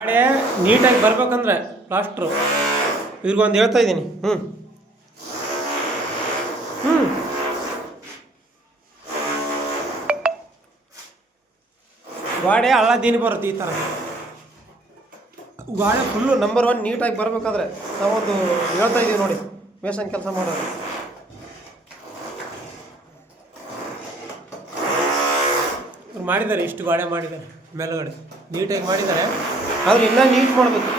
ಗಾಡಿ ನೀಟಾಗಿ ಬರ್ಬೇಕಂದ್ರೆ ಪ್ಲಾಸ್ಟ್ರು ಇವ್ರಿಗೊಂದು ಹೇಳ್ತಾ ಇದ್ದೀನಿ. ಗಾಡಿ ಹಳ್ಳ ದೀನಿ ಬರುತ್ತೆ ಈ ಥರ. ಗಾಡಿ ಫುಲ್ಲು ನಂಬರ್ 1 ನೀಟಾಗಿ ಬರ್ಬೇಕಾದ್ರೆ ನಾವೊಂದು ಹೇಳ್ತಾ ಇದ್ದೀವಿ ನೋಡಿ, ಮೇಸನ್ ಕೆಲಸ ಮಾಡೋದು. ಇವ್ರು ಮಾಡಿದ್ದಾರೆ, ಇಷ್ಟು ಗಾಡಿ ಮಾಡಿದ್ದಾರೆ, ಮೇಲುಗಡೆ ನೀಟಾಗಿ ಮಾಡಿದ್ದಾರೆ. ಆದರೆ ಇನ್ನೂ ನೀಟ್ ಮಾಡಬೇಕು.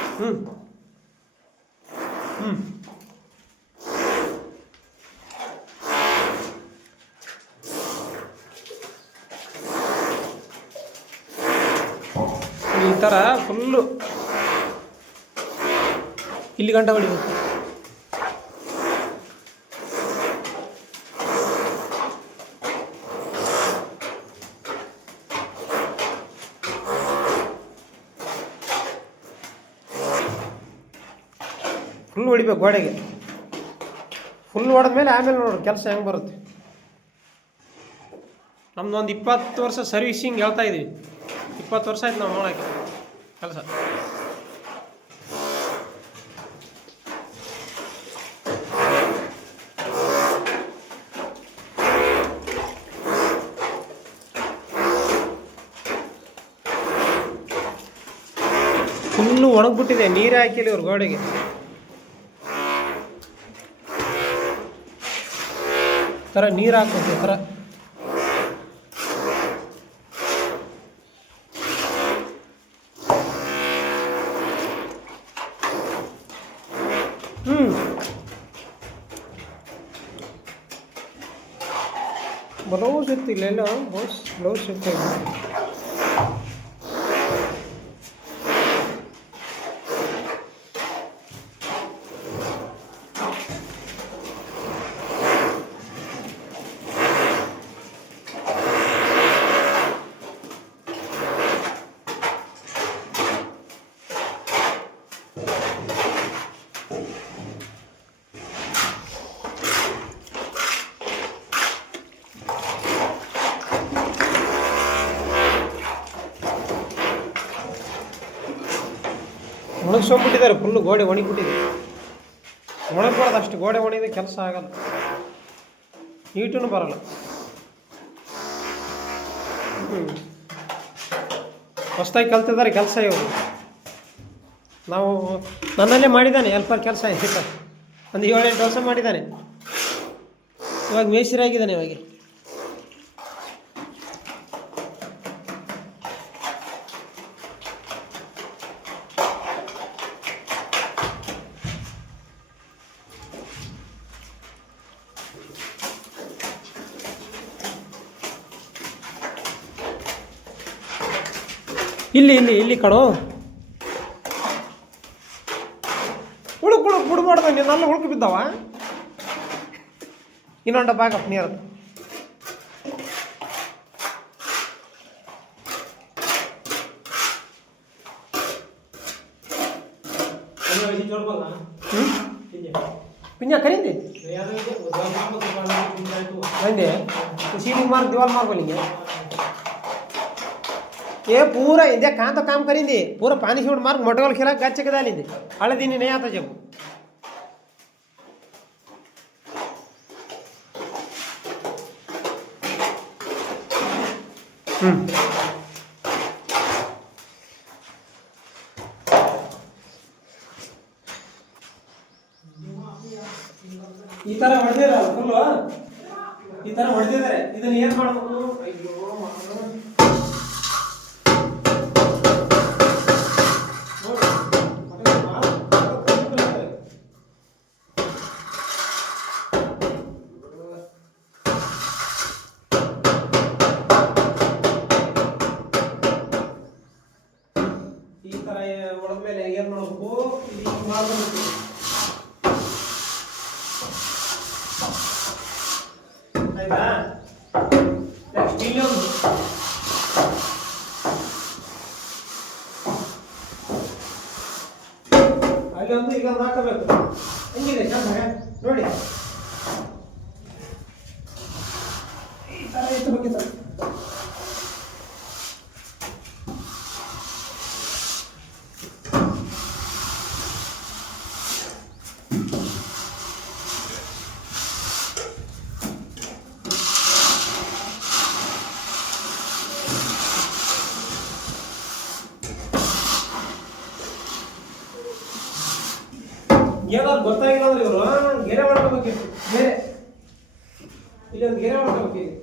ಈ ಥರ ಫುಲ್ಲು ಇಲ್ಲಿ ಗಂಟ ಹೊಡಿಬೇಕು. ಫುಲ್ ಹೊಡಿಬೇಕು ಗೋಡೆಗೆ. ಫುಲ್ ಹೊಡೆದ್ಮೇಲೆ ಆಮೇಲೆ ನೋಡ್ರಿ ಕೆಲಸ ಹೆಂಗೆ ಬರುತ್ತೆ. ನಮ್ದೊಂದು 20 ವರ್ಷ ಸರ್ವಿಸಿಂಗ್ ಹೇಳ್ತಾ ಇದ್ದೀವಿ. 20 ವರ್ಷ ಆಯ್ತು ನಾವು ಮಾಡೋಕ್ಕೆ ಕೆಲಸ. ಫುಲ್ಲು ಒಣಗ್ಬಿಟ್ಟಿದೆ, ನೀರೇ ಹಾಕಿಲ್ಲ ಇವ್ರು ಗೋಡೆಗೆ. ಥರ ನೀರು ಹಾಕ್ಬೇಕು ಈ ಥರ. ಬ್ಲೌಸ್ ಇರ್ತಿಲ್ಲ, ಎಲ್ಲ ಬ್ಲೌಸ್ ಇರ್ತಿಲ್ಲ. ಒಣಗಿಸ್ಕೊಂಡ್ಬಿಟ್ಟಿದ್ದಾರೆ, ಫುಲ್ಲು ಗೋಡೆ ಒಣಗಿಬಿಟ್ಟಿದೆ. ಒಣಗಬಾರ್ದು, ಅಷ್ಟು ಗೋಡೆ ಒಣಗಿದೆ ಕೆಲಸ ಆಗಲ್ಲ, ನೀಟೂ ಬರಲ್ಲ. ಹೊಸ್ದಾಗಿ ಕಲ್ತಿದ್ದಾರೆ ಕೆಲಸ ಇವರು. ನಾವು ನನ್ನಲ್ಲೇ ಮಾಡಿದ್ದಾನೆ ಹೆಲ್ಪರ್ ಕೆಲಸ. ಒಂದು 7-8 ವರ್ಷ ಮಾಡಿದ್ದಾನೆ. ಇವಾಗ ಮೇಸ್ತ್ರಿ ಆಗಿದ್ದಾನೆ ಇವಾಗ. ಇಲ್ಲಿ ಕಣೋ, ಉಳುಕು ಬಿಡ್ಬಾರ್ದು. ನೀನಲ್ಲ ಉಳುಕು ಬಿದ್ದಾವ. ಇನ್ನೊಂಡ ಬಾಗಪ್ಪ ನೀರು. पिंजा करेंगे नहीं सीलिंग मार्क दीवार मार्क बोलेंगे ये पूरा इधर कहाँ तो काम करेंगे पूरा पानी छोड़ मार्क मोटरल खेला गच्चे के डालेंगे अले दिन नहीं आता जब ಈ ತರ ಹೊಡೆದಿರಲ್ಲ ಫುಲ್ ಈ ತರ ಹೊಡೆದಿದ್ದಾರೆ. ಇದನ್ನ ಏನು ಮಾಡಬೇಕು? ಅಯ್ಯೋ ಈ ತರ ಹೊಡೆದ್ಮೇಲೆ ಏನು ಮಾಡಬೇಕು? ಇದು ಮಾಡಬೇಕು. ಆಯ್ತಾ? ನೆಕ್ಸ್ಟ್ ಇಲ್ಲೊಂದು ಅಲ್ಲೊಂದು ಇಲ್ಲೊಂದು ಹಾಕಬೇಕು. ಹೆಂಗಿದೆ ಚೆನ್ನಾಗ ನೋಡಿ. ಈ ತರ ಎತ್ತಬೇಕಿತ್ತು. ಏನಾದ್ರು ಗೊತ್ತಾಗಿಲ್ಲ ಅಂದ್ರೆ ಇವರು ಗೆರೆ ಮಾಡ್ಕೋಬೇಕಿತ್ತು. ಗೆರೆ ಇಲ್ಲೊಂದು ಗೆರೆ ಮಾಡ್ಕೋಬೇಕೀಗ.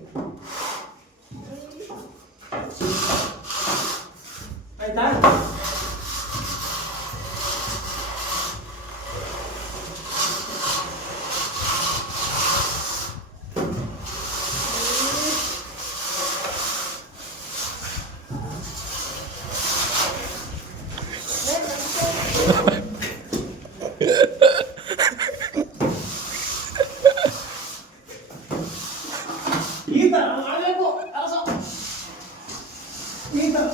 ಆಯ್ತಾ? ಈ ತರ ಮಾಡಬೇಕು ಕೆಲಸ. ಈ ತರ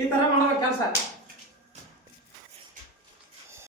ಈ ತರ ಮಾಡಬೇಕು ಕೆಲಸ.